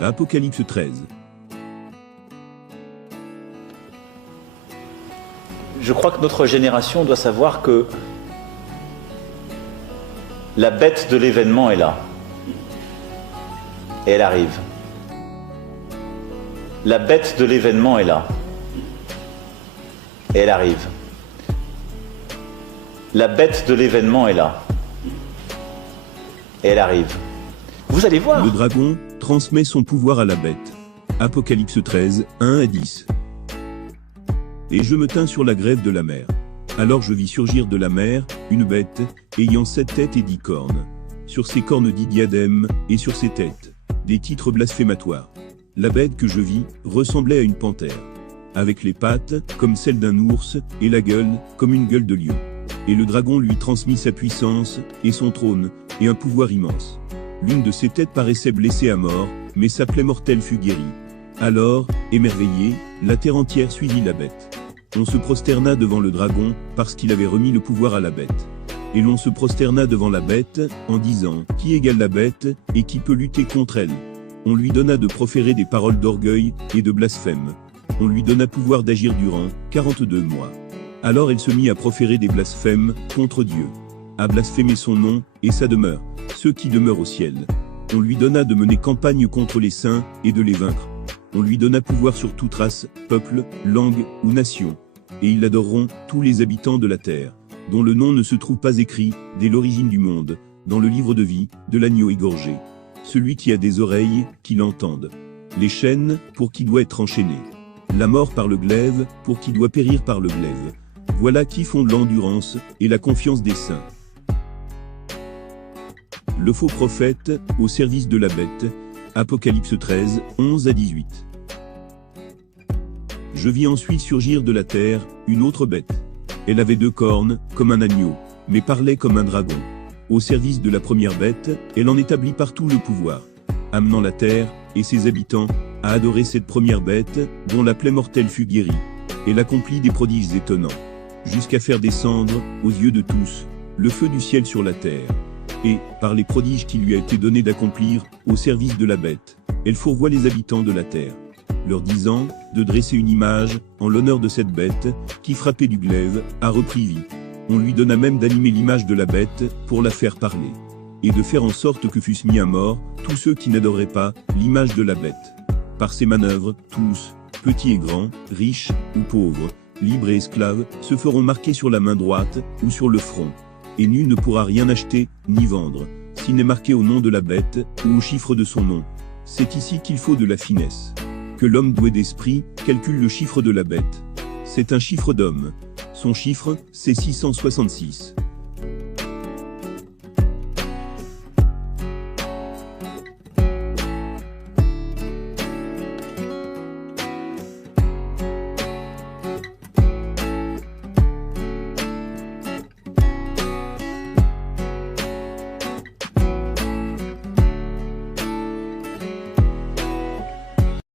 Apocalypse 13. Je crois que notre génération doit savoir que la bête de l'événement est là. Et elle arrive. La bête de l'événement est là. Et elle arrive. La bête de l'événement est là. Et elle arrive. Vous allez voir. Le dragon transmet son pouvoir à la bête. Apocalypse 13, 1 à 10. Et je me tins sur la grève de la mer. Alors je vis surgir de la mer une bête, ayant 7 têtes et 10 cornes. Sur ses cornes 10 diadèmes, et sur ses têtes des titres blasphématoires. La bête que je vis ressemblait à une panthère, avec les pattes comme celles d'un ours, et la gueule comme une gueule de lion. Et le dragon lui transmit sa puissance, et son trône, et un pouvoir immense. L'une de ses têtes paraissait blessée à mort, mais sa plaie mortelle fut guérie. Alors, émerveillée, la terre entière suivit la bête. On se prosterna devant le dragon, parce qu'il avait remis le pouvoir à la bête. Et l'on se prosterna devant la bête, en disant, qui égale la bête, et qui peut lutter contre elle? On lui donna de proférer des paroles d'orgueil, et de blasphème. On lui donna pouvoir d'agir durant 42 mois. Alors elle se mit à proférer des blasphèmes, contre Dieu. À blasphémer son nom, et sa demeure, ceux qui demeurent au ciel. On lui donna de mener campagne contre les saints, et de les vaincre. On lui donna pouvoir sur toute race, peuple, langue, ou nation. Et ils l'adoreront, tous les habitants de la terre, dont le nom ne se trouve pas écrit, dès l'origine du monde, dans le livre de vie, de l'agneau égorgé. Celui qui a des oreilles, qui l'entende. Les chaînes, pour qui doit être enchaîné. La mort par le glaive, pour qui doit périr par le glaive. Voilà qui fonde l'endurance, et la confiance des saints. Le faux prophète, au service de la bête. Apocalypse 13, 11 à 18. Je vis ensuite surgir de la terre, une autre bête. Elle avait 2 cornes, comme un agneau, mais parlait comme un dragon. Au service de la première bête, elle en établit partout le pouvoir, amenant la terre, et ses habitants, à adorer cette première bête, dont la plaie mortelle fut guérie. Elle accomplit des prodiges étonnants, jusqu'à faire descendre, aux yeux de tous, le feu du ciel sur la terre. Et, par les prodiges qui lui a été donné d'accomplir, au service de la bête, elle fourvoie les habitants de la terre, leur disant, de dresser une image, en l'honneur de cette bête, qui frappée du glaive, a repris vie. On lui donna même d'animer l'image de la bête, pour la faire parler. Et de faire en sorte que fussent mis à mort, tous ceux qui n'adoreraient pas, l'image de la bête. Par ces manœuvres, tous, petits et grands, riches, ou pauvres, libres et esclaves, se feront marquer sur la main droite, ou sur le front. Et nul ne pourra rien acheter, ni vendre, s'il n'est marqué au nom de la bête, ou au chiffre de son nom. C'est ici qu'il faut de la finesse. Que l'homme doué d'esprit calcule le chiffre de la bête. C'est un chiffre d'homme. Son chiffre, c'est 666.